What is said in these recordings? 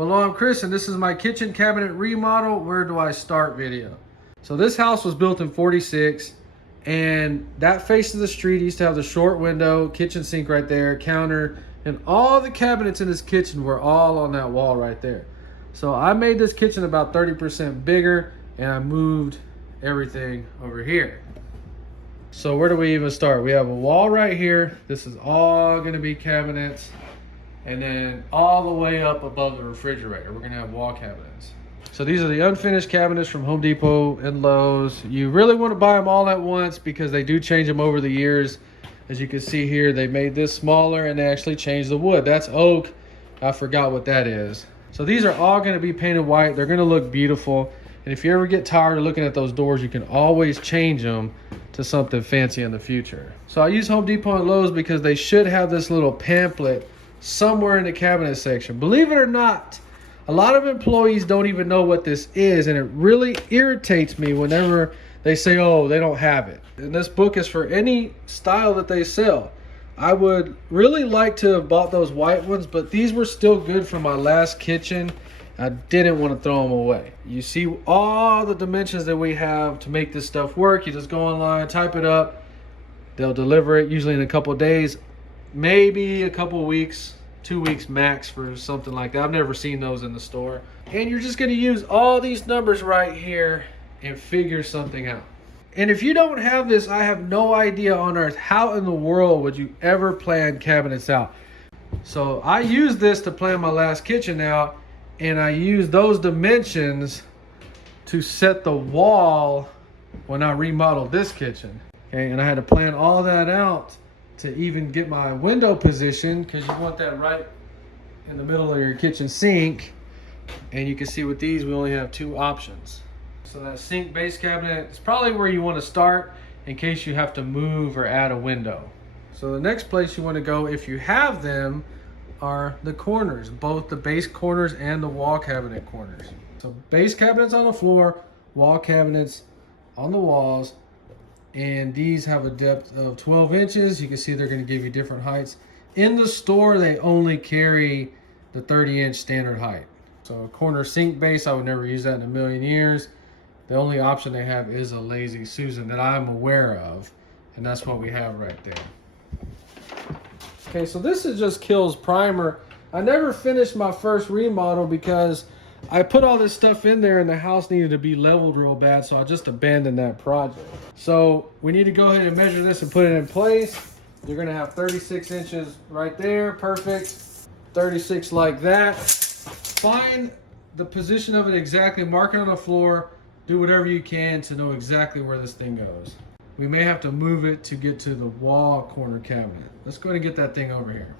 Well, I'm Chris, and this is my kitchen cabinet remodel. Where do I start video? So this house was built in 46, and that faces the street. It used to have the short window, kitchen sink right there, counter, and all the cabinets in this kitchen were all on that wall right there. So I made this kitchen about 30% bigger, and I moved everything over here. So where do we even start? We have a wall right here. This is all gonna be cabinets. And then all the way up above the refrigerator, we're gonna have wall cabinets. So these are the unfinished cabinets from Home Depot and Lowe's. You really want to buy them all at once because they do change them over the years. As you can see here, they made this smaller and they actually changed the wood. That's oak. I forgot what that is. So these are all gonna be painted white. They're gonna look beautiful. And if you ever get tired of looking at those doors, you can always change them to something fancy in the future. So I use Home Depot and Lowe's because they should have this little pamphlet somewhere in the cabinet section. Believe it or not, a lot of employees don't even know what this is, and it really irritates me whenever they say, oh, they don't have it. And this book is for any style that they sell. I would really like to have bought those white ones, but these were still good for my last kitchen. I didn't want to throw them away. You see all the dimensions that we have to make this stuff work. You just go online, type it up. They'll deliver it usually in a couple of days, maybe a couple of weeks, 2 weeks max for something like that. I've never seen those in the store. And you're just going to use all these numbers right here and figure something out. And if you don't have this, I have no idea on earth how in the world would you ever plan cabinets out. So I used this to plan my last kitchen out, and I used those dimensions to set the wall when I remodeled this kitchen. Okay, and I had to plan all that out to even get my window position, because you want that right in the middle of your kitchen sink. And you can see with these, we only have two options. So that sink base cabinet is probably where you want to start in case you have to move or add a window. So the next place you want to go, if you have them, are the corners, both the base corners and the wall cabinet corners. So base cabinets on the floor, wall cabinets on the walls, and these have a depth of 12 inches. You can see they're going to give you different heights. In the store, they only carry the 30-inch standard height. So a corner sink base, I would never use that in a million years. The only option they have is a Lazy Susan that I'm aware of, and that's what we have right there. Okay, so this is just Kills primer. I never finished my first remodel because I put all this stuff in there and the house needed to be leveled real bad, so I just abandoned that project. So we need to go ahead and measure this and put it in place. You're gonna have 36 inches right there, perfect. 36 like that. Find the position of it exactly, mark it on the floor, do whatever you can to know exactly where this thing goes. We may have to move it to get to the wall corner cabinet. Let's go ahead and get that thing over here.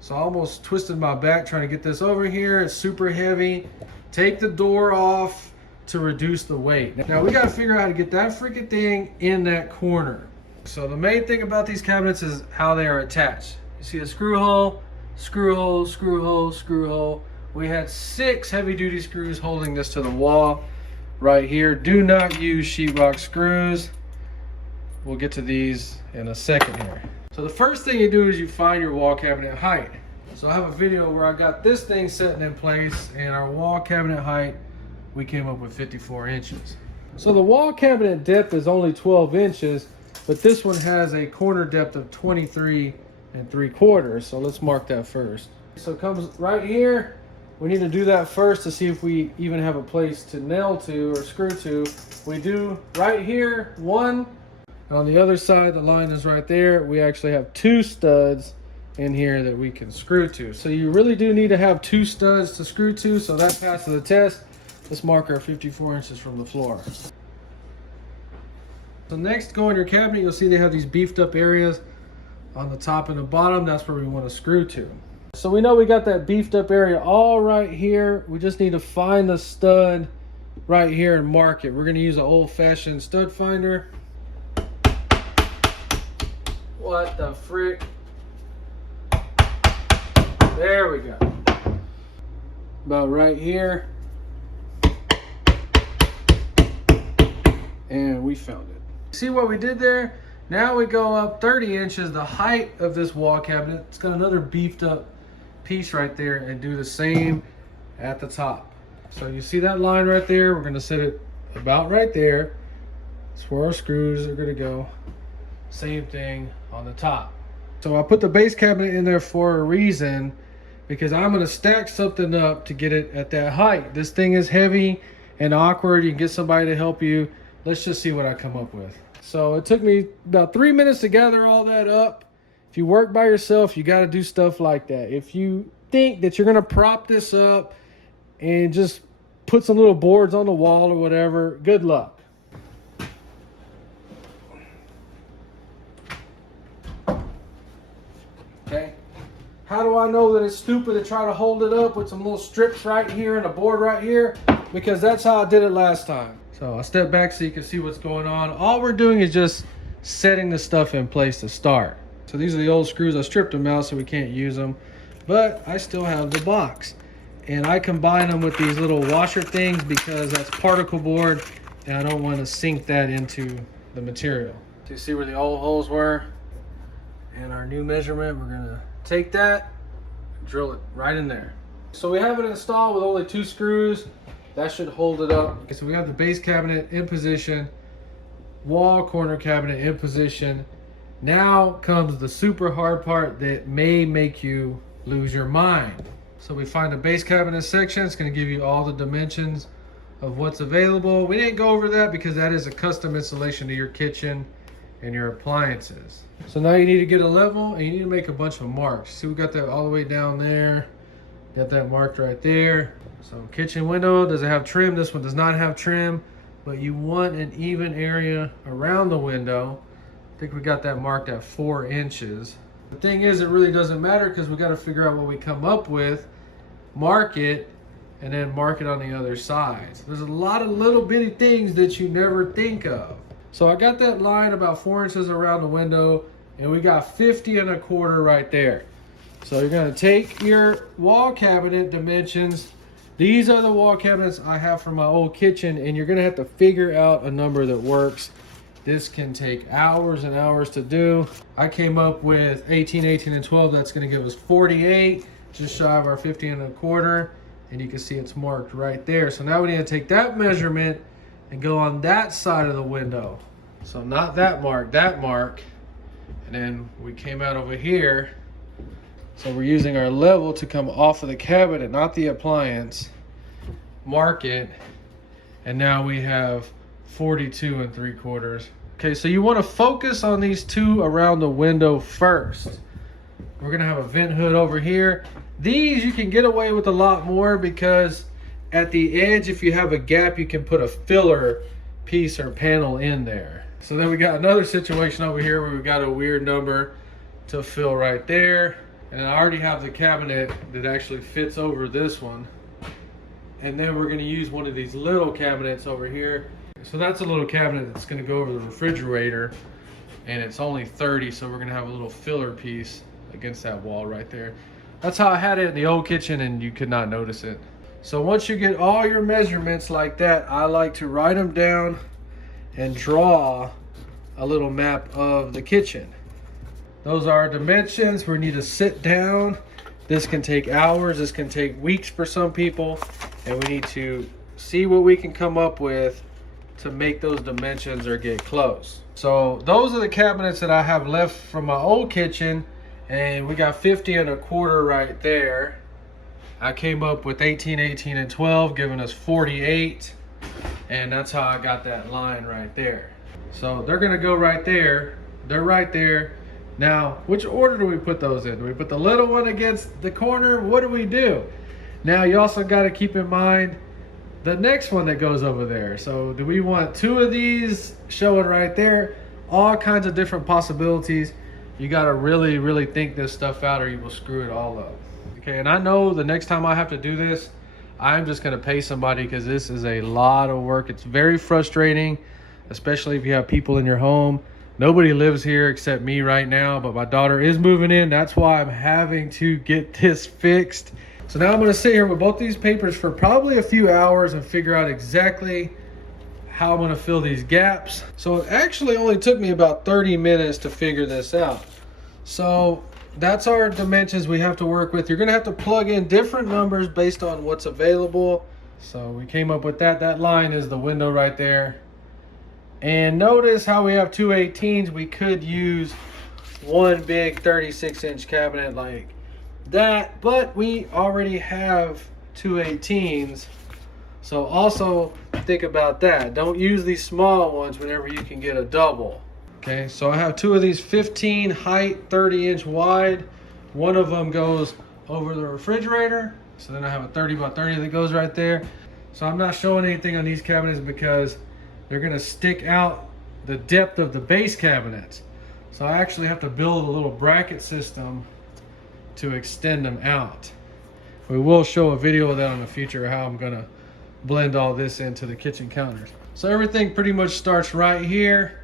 So I almost twisted my back trying to get this over here. It's super heavy. Take the door off to reduce the weight. Now we got to figure out how to get that freaking thing in that corner. So the main thing about these cabinets is how they are attached. You see a screw hole, screw hole, screw hole, screw hole. We had 6 heavy duty screws holding this to the wall right here. Do not use sheetrock screws. We'll get to these in a second here. So the first thing you do is you find your wall cabinet height. So I have a video where I got this thing sitting in place, and our wall cabinet height, we came up with 54 inches. So the wall cabinet depth is only 12 inches, but this one has a corner depth of 23 3/4. So let's mark that first. So it comes right here. We need to do that first to see if we even have a place to nail to or screw to. We do right here, one. On the other side, the line is right there. We actually have 2 studs in here that we can screw to. So you really do need to have 2 studs to screw to, so that passes the test. Let's mark our 54 inches from the floor. So next, go in your cabinet, you'll see they have these beefed up areas on the top and the bottom. That's where we want to screw to. So we know we got that beefed up area all right here. We just need to find the stud right here and mark it. We're going to use an old-fashioned stud finder. What the frick? There we go. About right here. And we found it. See what we did there? Now we go up 30 inches, the height of this wall cabinet. It's got another beefed up piece right there, and do the same at the top. So you see that line right there? We're gonna set it about right there. That's where our screws are gonna go. Same thing on the top. So I put the base cabinet in there for a reason, because I'm gonna stack something up to get it at that height. This thing is heavy and awkward. You can get somebody to help you. Let's just see what I come up with. So it took me about 3 minutes to gather all that up. If you work by yourself, you gotta do stuff like that. If you think that you're gonna prop this up and just put some little boards on the wall or whatever, good luck. Okay. How do I know that it's stupid to try to hold it up with some little strips right here and a board right here? Because that's how I did it last time. So I'll step back so you can see what's going on. All we're doing is just setting the stuff in place to start. So these are the old screws. I stripped them out so we can't use them, but I still have the box. And I combine them with these little washer things because that's particle board and I don't want to sink that into the material. So you see where the old holes were? And our new measurement, we're gonna take that, drill it right in there. So we have it installed with only 2 screws. That should hold it up. Okay, so we have the base cabinet in position, wall corner cabinet in position. Now comes the super hard part that may make you lose your mind. So we find the base cabinet section. It's going to give you all the dimensions of what's available. We didn't go over that because that is a custom installation to your kitchen and your appliances. So now you need to get a level and you need to make a bunch of marks. See, we got that all the way down there. Got that marked right there. So kitchen window, does it have trim? This one does not have trim, but you want an even area around the window. I think we got that marked at 4 inches. The thing is, it really doesn't matter because we got to figure out what we come up with, mark it, and then mark it on the other side. So there's a lot of little bitty things that you never think of. So I got that line about 4 inches around the window, and we got 50 1/4 right there. So you're gonna take your wall cabinet dimensions. These are the wall cabinets I have from my old kitchen, and you're gonna have to figure out a number that works. This can take hours and hours to do. I came up with 18, 18, and 12. That's gonna give us 48, just shy of our 50 1/4. And you can see it's marked right there. So now we need to take that measurement and go on that side of the window. So not that mark, that mark. And then we came out over here. So we're using our level to come off of the cabinet, not the appliance. Mark it. And now we have 42 3/4. Okay, so you want to focus on these 2 around the window first. We're gonna have a vent hood over here. These you can get away with a lot more because at the edge, if you have a gap, you can put a filler piece or panel in there. So then we got another situation over here where we got a weird number to fill right there. And I already have the cabinet that actually fits over this one. And then we're gonna use one of these little cabinets over here. So that's a little cabinet that's gonna go over the refrigerator, and it's only 30, so we're gonna have a little filler piece against that wall right there. That's how I had it in the old kitchen, and you could not notice it. So once you get all your measurements like that, I like to write them down and draw a little map of the kitchen. Those are our dimensions. We need to sit down. This can take hours, this can take weeks for some people, and we need to see what we can come up with to make those dimensions or get close. So those are the cabinets that I have left from my old kitchen, and we got 50 1/4 right there. I came up with 18, 18, and 12, giving us 48, and that's how I got that line right there. So they're gonna go right there. They're right there. Now, which order do we put those in? Do we put the little one against the corner? What do we do? Now, you also got to keep in mind the next one that goes over there. So do we want 2 of these showing right there? All kinds of different possibilities. You got to really, really think this stuff out or you will screw it all up. Okay, and I know the next time I have to do this, I'm just going to pay somebody because this is a lot of work. It's very frustrating, especially if you have people in your home. Nobody lives here except me right now, but my daughter is moving in. That's why I'm having to get this fixed. So now I'm gonna sit here with both these papers for probably a few hours and figure out exactly how I'm gonna fill these gaps. So it actually only took me about 30 minutes to figure this out. So that's our dimensions we have to work with. You're gonna have to plug in different numbers based on what's available. So we came up with that. That line is the window right there. And notice how we have two 18s. We could use one big 36-inch cabinet like that, but we already have two 18s. So also think about that. Don't use these small ones whenever you can get a double. Okay, so I have two of these 15 height, 30-inch wide. One of them goes over the refrigerator. So then I have a 30 by 30 that goes right there. So I'm not showing anything on these cabinets because they're gonna stick out the depth of the base cabinets. So I actually have to build a little bracket system to extend them out. We will show a video of that in the future, how I'm gonna blend all this into the kitchen counters. So everything pretty much starts right here.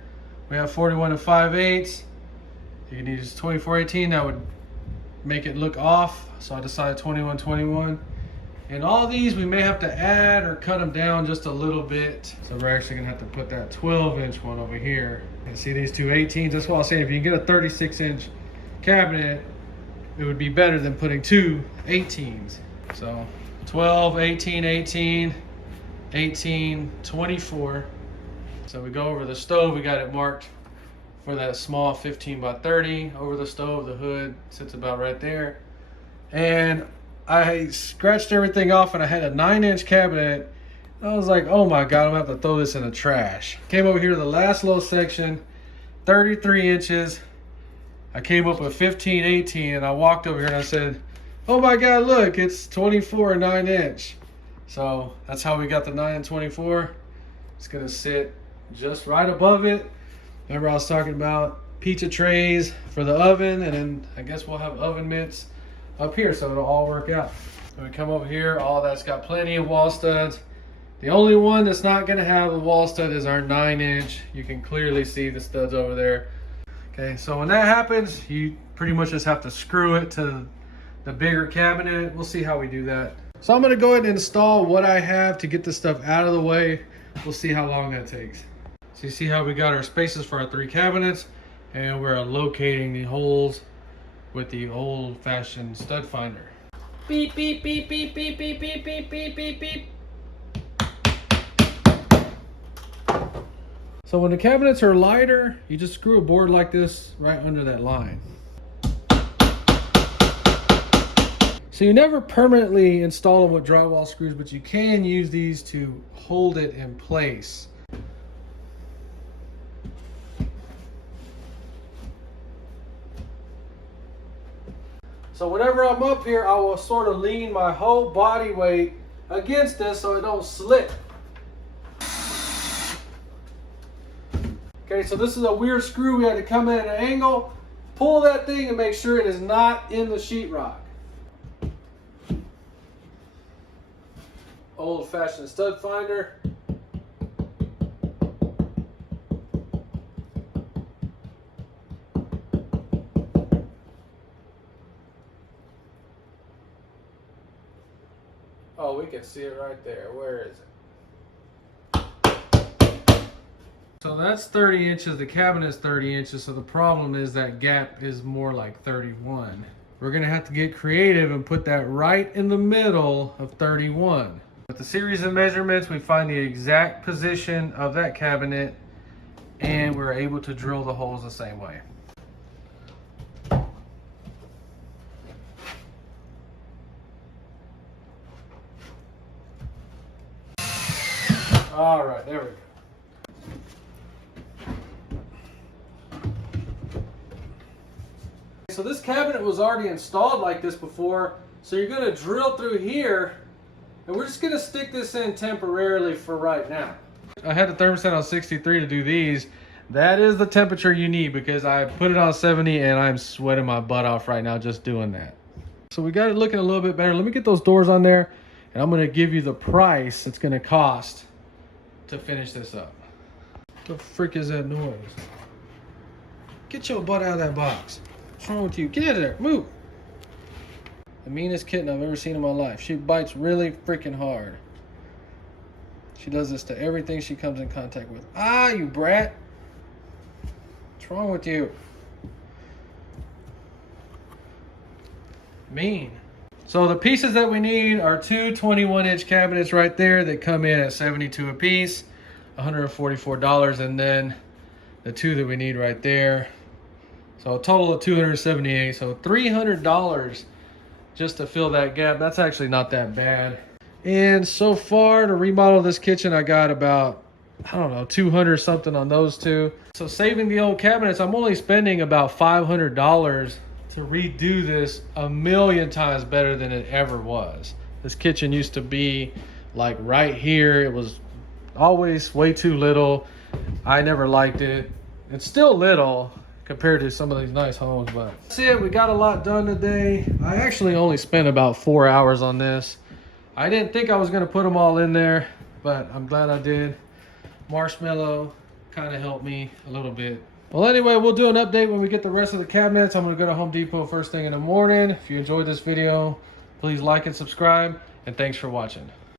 We have 41 and 5/8. You can use 24/18, that would make it look off. So I decided 21/21. And all these we may have to add or cut them down just a little bit. So we're actually gonna have to put that 12-inch one over here. And see these two 18s, that's why I was saying if you can get a 36-inch cabinet, it would be better than putting two 18s. So 12, 18, 18, 18, 24. So we go over the stove, we got it marked for that small 15 by 30. Over the stove, the hood sits about right there. And I scratched everything off and I had a 9-inch cabinet. I was like, oh my God, I'm gonna have to throw this in the trash. Came over here to the last little section, 33 inches. I came up with 15, 18, and I walked over here and I said, oh my God, look, it's 24 and 9-inch. So that's how we got the 9 and 24. It's gonna sit just right above it. Remember I was talking about pizza trays for the oven, and then I guess we'll have oven mitts up here, so it'll all work out. When we come over here, all that's got plenty of wall studs. The only one that's not gonna have a wall stud is our 9-inch. You can clearly see the studs over there. Okay, so when that happens, you pretty much just have to screw it to the bigger cabinet. We'll see how we do that. So I'm gonna go ahead and install what I have to get this stuff out of the way. We'll see how long that takes. So you see how we got our spaces for our 3 cabinets, and we're locating the holes with the old-fashioned stud finder. Beep, beep, beep, beep, beep, beep, beep, beep, beep, beep, beep. So when the cabinets are lighter, you just screw a board like this right under that line. So you never permanently install them with drywall screws, but you can use these to hold it in place. So whenever I'm up here, I will sort of lean my whole body weight against this so it don't slip. Okay, so this is a weird screw. We had to come in at an angle, pull that thing and make sure it is not in the sheetrock. Old-fashioned stud finder. Oh, we can see it right there. Where is it? So that's 30 inches. The cabinet is 30 inches. So the problem is that gap is more like 31. We're going to have to get creative and put that right in the middle of 31. With the series of measurements, we find the exact position of that cabinet, and we're able to drill the holes the same way. All right, there we go. So this cabinet was already installed like this before, so you're going to drill through here, and we're just going to stick this in temporarily for right now. I had the thermostat on 63 to do these. That is the temperature you need because I put it on 70 and I'm sweating my butt off right now just doing that. So we got it looking a little bit better. Let me get those doors on there, and I'm going to give you the price it's going to cost to finish this up. What the frick is that noise? Get your butt out of that box. What's wrong with you? Get out of there. Move. The meanest kitten I've ever seen in my life. She bites really freaking hard. She does this to everything she comes in contact with. Ah, you brat. What's wrong with you? mean. So the pieces that we need are two 21-inch cabinets right there that come in at $72 a piece, $144, and then the two that we need right there. So a total of $278, so $300 just to fill that gap. That's actually not that bad. And so far to remodel this kitchen, I got about, I don't know, 200 something on those two. So saving the old cabinets, I'm only spending about $500 to redo this a million times better than it ever was. This kitchen used to be like right here. It was always way too little. I never liked it. It's still little compared to some of these nice homes, but that's it. We got a lot done today. I actually only spent about 4 hours on this. I didn't think I was gonna put them all in there, but I'm glad I did. Marshmallow kind of helped me a little bit. Well, anyway, we'll do an update when we get the rest of the cabinets. I'm gonna go to Home Depot first thing in the morning. If you enjoyed this video, please like and subscribe, and thanks for watching.